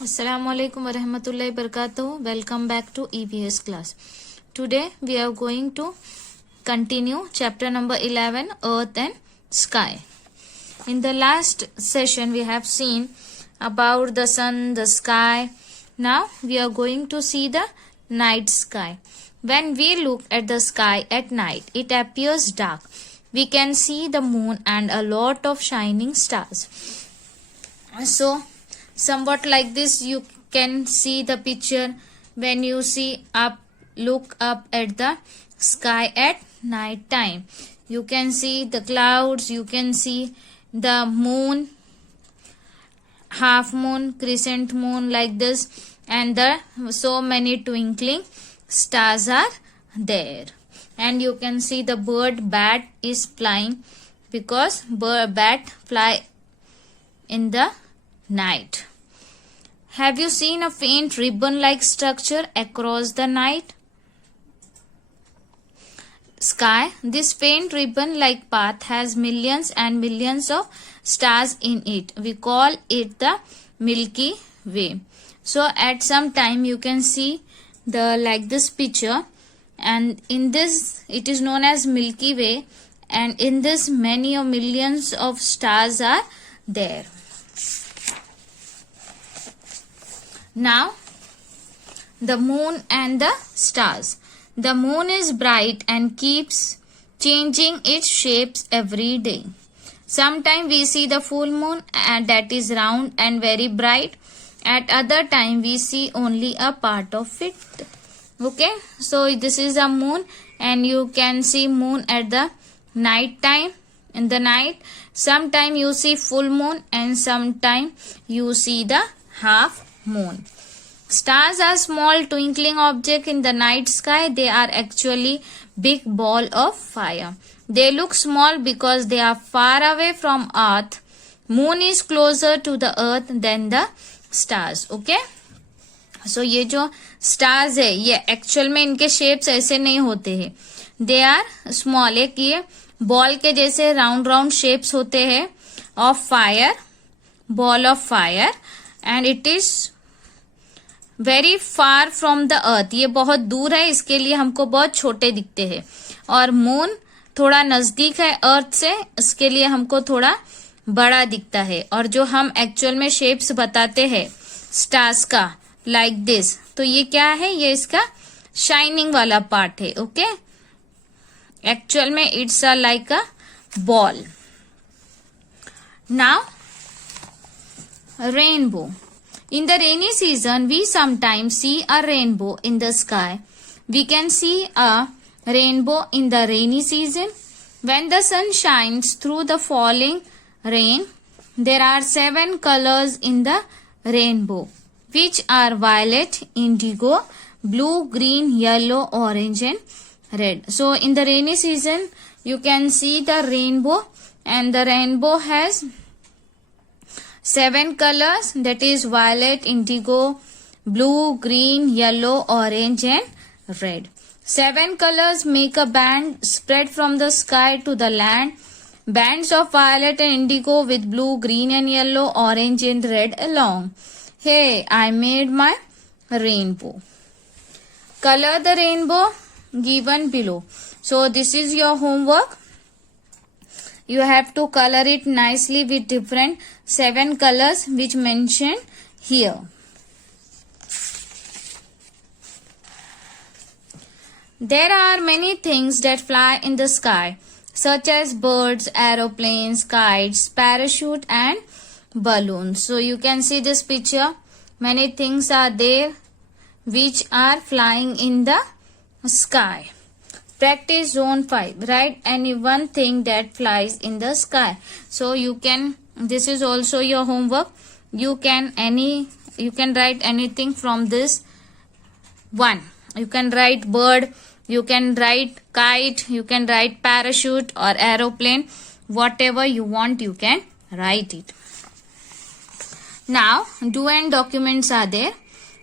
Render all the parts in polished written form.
Assalamualaikum warahmatullahi wabarakatuh. Welcome back to EVS class. Today we are going to continue chapter number 11, Earth and Sky. In the last session we have seen about the sun, the sky. Now we are going to see the night sky. When we look at the sky at night, it appears dark. We can see the moon and a lot of shining stars. So somewhat like this you can see the picture when you look up at the sky at night time. You can see the clouds, you can see the moon, half moon, crescent moon, like this, and so many twinkling stars are there. And you can see the bat is flying, because bat fly in the night. Have you seen a faint ribbon-like structure across the night sky? This faint ribbon-like path has millions and millions of stars in it. We call it the Milky Way. So at some time you can see like this picture, and in this it is known as Milky Way, and in this many or millions of stars are there. Now, the moon and the stars. The moon is bright and keeps changing its shapes every day. Sometimes we see the full moon, and that is round and very bright. At other time we see only a part of it. Okay, so this is a moon, and you can see moon at the night time. In the night, sometime you see full moon and sometime you see the half moon. Stars are small twinkling objects in the night sky. They are actually big ball of fire. They look small because they are far away from earth. Moon is closer to the earth than the stars. Okay, so ये जो stars है, ये actual में इनके shapes ऐसे नहीं होते हैं. They are small. एक ये ball के जैसे round shapes होते हैं of fire, ball of fire, and it is very far from the earth. ये बहुत दूर है, इसके लिए हमको बहुत छोटे दिखते हैं. और मून थोड़ा नजदीक है अर्थ से, इसके लिए हमको थोड़ा बड़ा दिखता है. और जो हम एक्चुअल में शेप्स बताते हैं स्टार्स का, लाइक दिस, तो ये क्या है, ये इसका शाइनिंग वाला पार्ट है. ओके, एक्चुअल में it's a like a ball. Now rainbow. In the rainy season, we sometimes see a rainbow in the sky. We can see a rainbow in the rainy season. When the sun shines through the falling rain, there are 7 colors in the rainbow, which are violet, indigo, blue, green, yellow, orange, and red. So in the rainy season, you can see the rainbow, and the rainbow has 7 colors, that is violet, indigo, blue, green, yellow, orange, and red. 7 colors make a band spread from the sky to the land. Bands of violet and indigo with blue, green, and yellow, orange, and red along. Hey, I made my rainbow. Color the rainbow given below. So this is your homework. You have to color it nicely with different 7 colors which mentioned here. There are many things that fly in the sky, such as birds, aeroplanes, kites, parachute, and balloons. So you can see this picture. Many things are there which are flying in the sky. Practice zone 5. Write any one thing that flies in the sky. So you can, this is also your homework. You can write anything from this one. You can write bird, you can write kite, you can write parachute or aeroplane. Whatever you want, you can write it. Now, do and documents are there.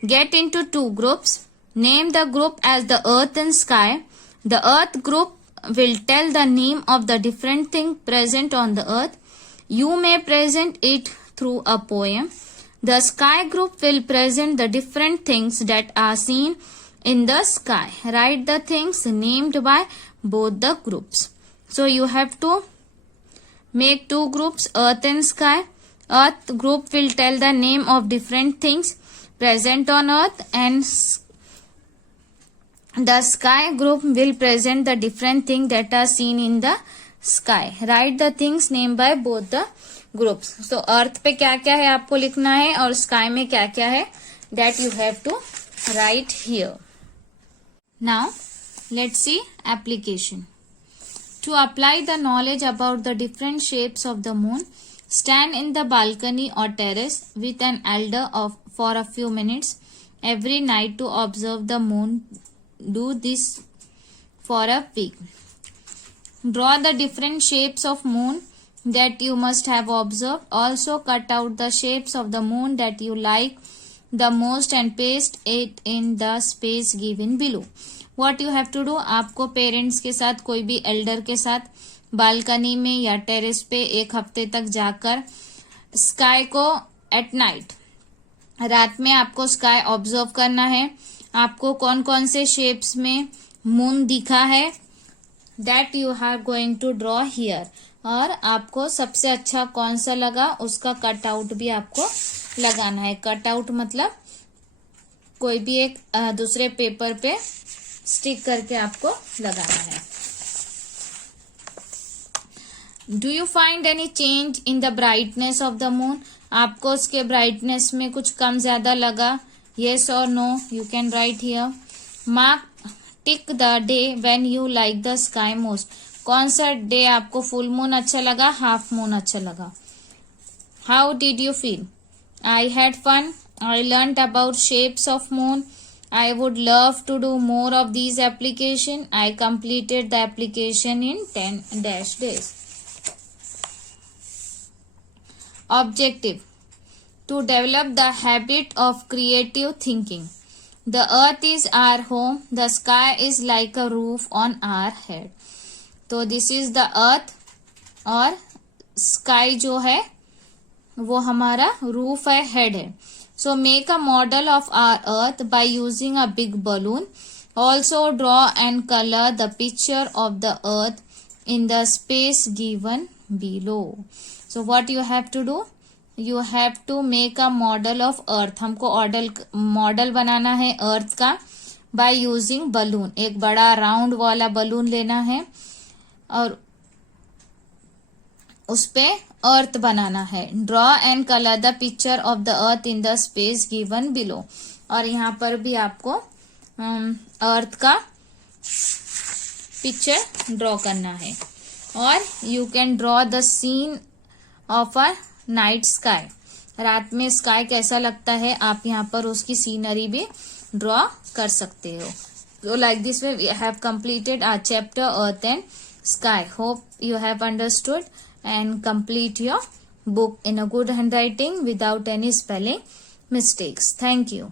Get into 2 groups. Name the group as the earth and sky. The earth group will tell the name of the different thing present on the earth. You may present it through a poem. The sky group will present the different things that are seen in the sky. Write the things named by both the groups. So you have to make two groups, earth and sky. Earth group will tell the name of different things present on earth, and the sky group will present the different things that are seen in the sky. Write the things named by both the groups. So earth पे क्या क्या है आपको लिखना है और sky में क्या क्या है, that you have to write here. Now let's see application. To apply the knowledge about the different shapes of the moon, stand in the balcony or terrace with an elder for a few minutes every night to observe the moon. Do this for a week. Draw the different shapes of moon that you must have observed. Also cut out the shapes of the moon that you like the most and paste it in the space given below. What you have to do, आपको parents के साथ, कोई भी Elder के साथ balcony में या terrace पे एक हफ्ते तक जाकर स्काई को एट नाइट, रात में आपको स्काई ऑब्जर्व करना है. आपको कौन कौन से शेप्स में मून दिखा है, that you are going to draw here. और आपको सबसे अच्छा कौन सा लगा उसका कट आउट भी आपको लगाना है. कट आउट मतलब कोई भी एक दूसरे पेपर पे स्टिक करके आपको लगाना है. Do you find any change in the brightness of the moon. आपको उसके ब्राइटनेस में कुछ कम ज्यादा लगा, येस और no, you can write here. Mark tick the day when you like the sky most. कौन सा डे आपको फुल मून अच्छा लगा, हाफ मून अच्छा लगा. How did you feel. I had fun. I learned about shapes of moon. I would love to do more of these application. I completed the application in 10 days. Objective: to develop the habit of creative thinking. The earth is our home. The sky is like a roof on our head. तो this is the earth और sky जो है वो हमारा roof है, head है. So make a model of our earth by using a big balloon. Also draw and color the picture of the earth in the space given below. So what you have to do? You have to make a model of earth. हमको model बनाना है earth का by using balloon. एक बड़ा round वाला balloon लेना है और उस पे अर्थ बनाना है. Draw and colour the picture of the earth in the space given below. और यहाँ पर भी आपको अर्थ का पिक्चर ड्रॉ करना है. और you can draw the scene of a night sky. रात में स्काई कैसा लगता है आप यहाँ पर उसकी सीनरी भी ड्रॉ कर सकते हो. So like this way we have completed our chapter Earth and Sky. Hope you have understood and complete your book in a good handwriting without any spelling mistakes. Thank you.